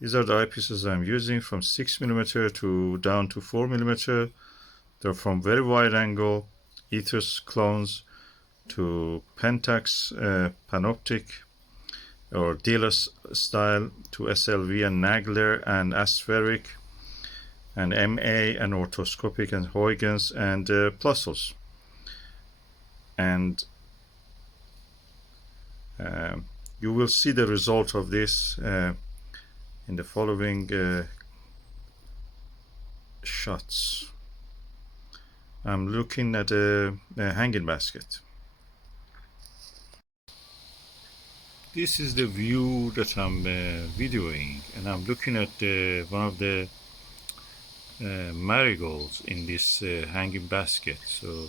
These are the eyepieces I'm using, from 6mm to down to 4mm. They're from very wide angle ethos clones to Pentax panoptic or dealer style to SLV and Nagler and Aspheric and MA and orthoscopic and Huygens and Plössl. And you will see the result of this in the following shots. I'm looking at a hanging basket. This is the view that I'm videoing, and I'm looking at one of the marigolds in this hanging basket. So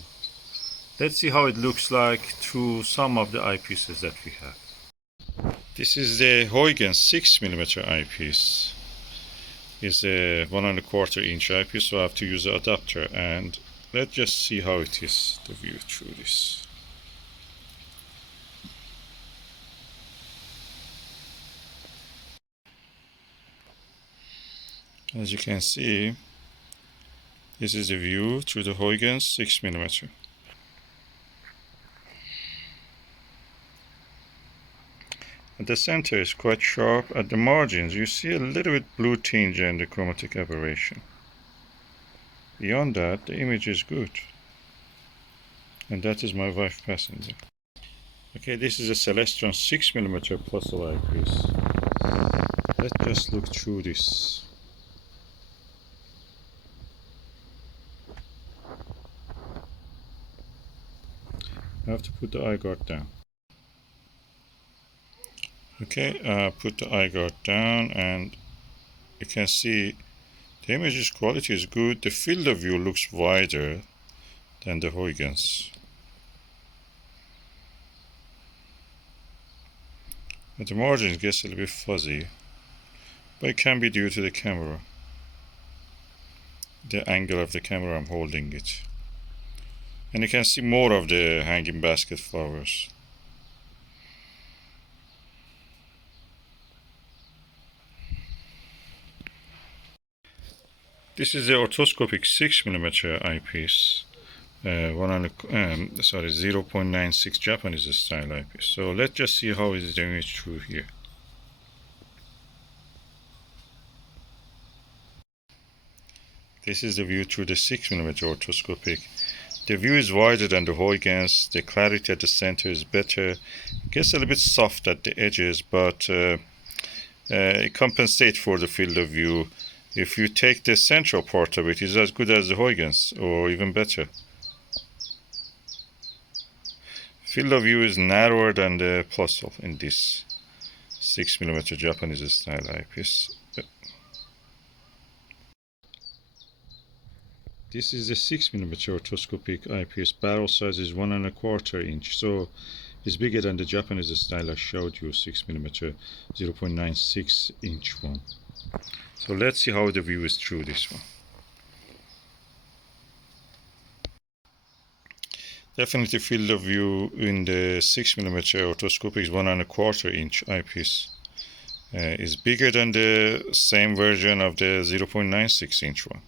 let's see how it looks like through some of the eyepieces that we have. This is the Huygens 6mm eyepiece. It's a 1¼ inch eyepiece, so I have to use the adapter, and let's just see how it is, the view through this. As you can see, this is the view through the Huygens 6mm. At the center is quite sharp. At the margins you see a little bit blue tinge and the chromatic aberration. Beyond that, the image is good. And that is my wife passenger. Okay, this is a Celestron 6mm Plössl eyepiece. Let's just look through this. I have to put the eye guard down. Okay, put the eye guard down, and you can see the image's quality is good. The field of view looks wider than the Huygens. But the margins gets a little bit fuzzy, but it can be due to the camera, the angle of the camera I'm holding it. And you can see more of the hanging basket flowers. This is the orthoscopic 6mm eyepiece, 0.96 Japanese style eyepiece. So let's just see how is the image through here. This is the view through the 6mm orthoscopic. The view is wider than the Huygens. The clarity at the center is better. It gets a little bit soft at the edges, but it compensates for the field of view. If you take the central part of it, it's as good as the Huygens, or even better. Field of view is narrower than the Plössl in this 6mm Japanese style eyepiece. This is the 6mm orthoscopic eyepiece. Barrel size is 1¼ inch, so it's bigger than the Japanese style I showed you, 6mm 0.96 inch one. So let's see how the view is through this one. Definitely field of view in the 6mm orthoscopic is 1¼ inch eyepiece. Is bigger than the same version of the 0.96 inch one.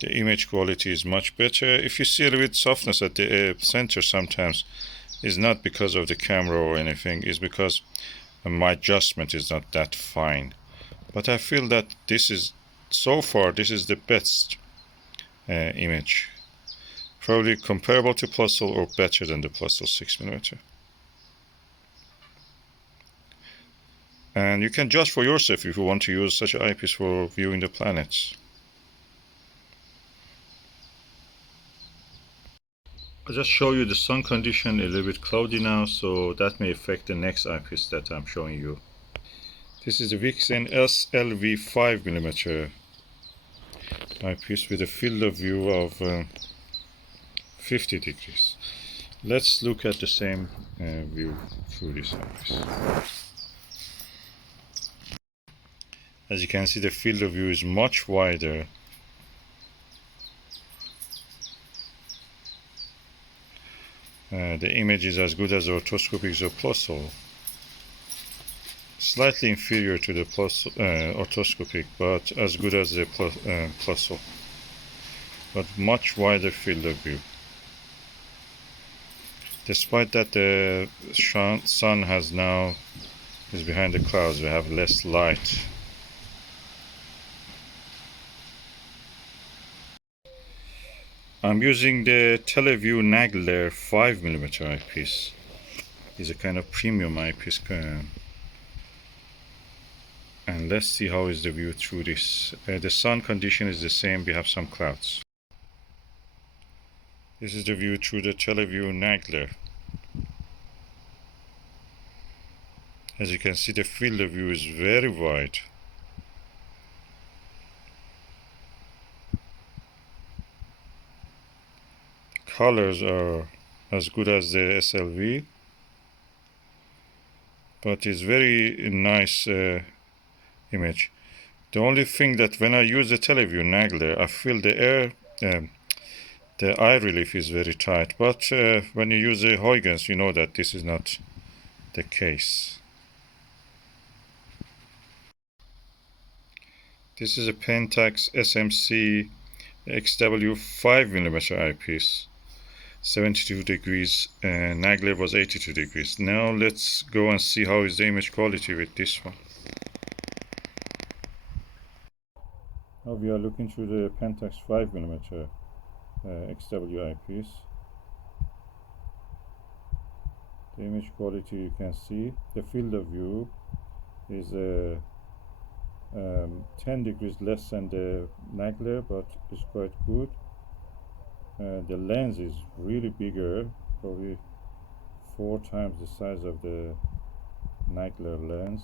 The image quality is much better. If you see a little bit softness at the center sometimes, it's not because of the camera or anything, it's because my adjustment is not that fine. But I feel that this is, so far, this is the best image. Probably comparable to Plössl or better than the Plössl 6mm. And you can judge for yourself if you want to use such an eyepiece for viewing the planets. I'll just show you the sun condition, a little bit cloudy now, so that may affect the next eyepiece that I'm showing you. This is the Vixen SLV 5mm eyepiece with a field of view of 50 degrees. Let's look at the same view through this eyepiece. As you can see, the field of view is much wider. The image is as good as orthoscopic or Plössl slightly inferior to the orthoscopic, but as good as the Plössl, but much wider field of view. Despite that the sun is behind the clouds, we have less light. I'm using the Televue Nagler 5mm eyepiece. It's a kind of premium eyepiece. And let's see how is the view through this. The sun condition is the same, we have some clouds. This is the view through the Televue Nagler. As you can see, the field of view is very wide. Colors are as good as the SLV, but it's very nice image. The only thing that when I use the Televue Nagler, I feel the eye relief is very tight, but when you use the Huygens, you know that this is not the case. This is a Pentax XW 5mm eyepiece, 72 degrees, and Nagler was 82 degrees. Now let's go and see how is the image quality with this one. Now we are looking through the Pentax 5mm XW eyepiece. The image quality, you can see the field of view is 10 degrees less than the Nagler, but it's quite good. The lens is really bigger, probably 4 times the size of the Nagler lens.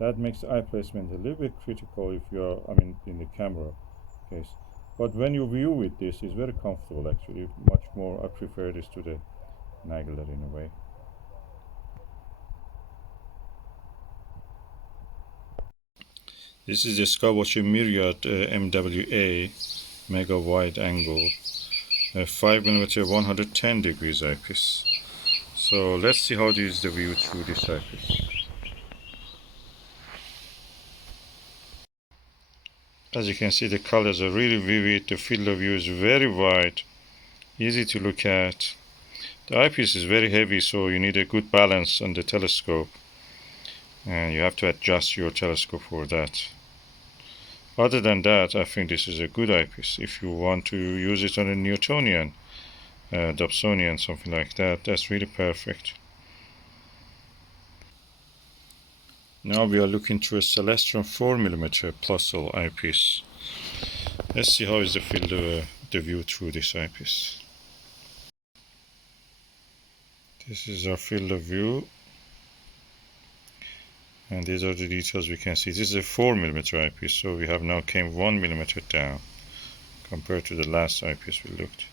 That makes eye placement a little bit critical if you are, in the camera case. But when you view with this, it's very comfortable actually. Much more, I prefer this to the Nagler in a way. This is the Skywatcher Myriad MWA mega wide angle 5mm 110 degrees eyepiece. So let's see how is the view through this eyepiece. As you can see, the colors are really vivid, the field of view is very wide, easy to look at. The eyepiece is very heavy, so you need a good balance on the telescope, and you have to adjust your telescope for that. Other than that, I think this is a good eyepiece. If you want to use it on a Newtonian, Dobsonian, something like that, that's really perfect. Now we are looking through a Celestron 4mm Plössl eyepiece. Let's see how is the field of the view through this eyepiece. This is our field of view, and these are the details we can see. This is a 4mm eyepiece, so we have now came 1mm down compared to the last eyepiece we looked.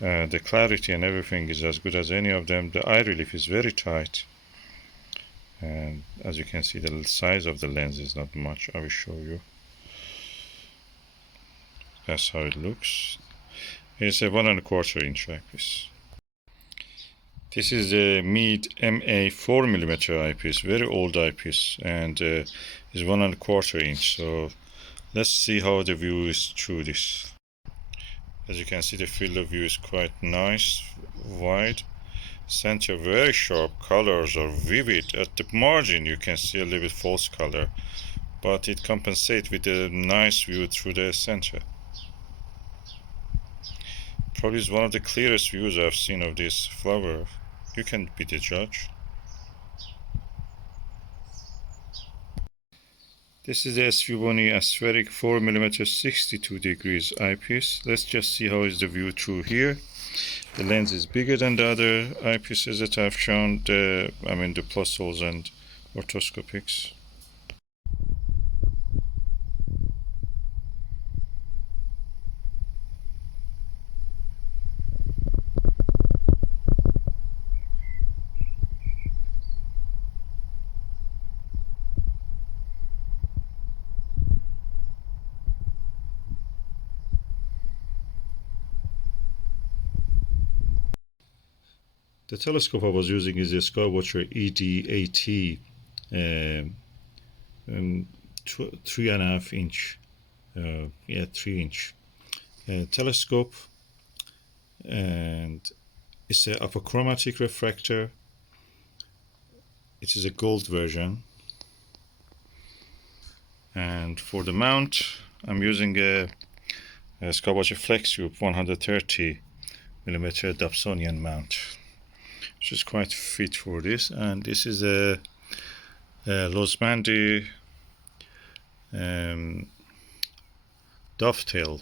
The clarity and everything is as good as any of them. The eye relief is very tight, and as you can see, the size of the lens is not much. I will show you. That's how it looks. It's a 1¼ inch eyepiece. This is the Meade AM 4mm eyepiece, very old eyepiece, and is 1¼ inch. So let's see how the view is through this. As you can see, the field of view is quite nice, wide. Center very sharp, colors are vivid. At the margin you can see a little bit false color, but it compensates with a nice view through the center. Probably is one of the clearest views I've seen of this flower. You can be the judge. This is the SVBony Aspheric 4mm 62 degrees eyepiece. Let's just see how is the view through here. The lens is bigger than the other eyepieces that I've shown, the Plössls and orthoscopics. The telescope I was using is the Skywatcher ED-AT 3.5 inch, 3 inch telescope, and it's a Apochromatic refractor. It is a gold version. And for the mount, I'm using a Skywatcher Flextube 130mm Dobsonian mount, which is quite fit for this. And this is a Losmandy Dovetail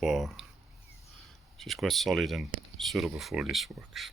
bar, which is quite solid and suitable for this work.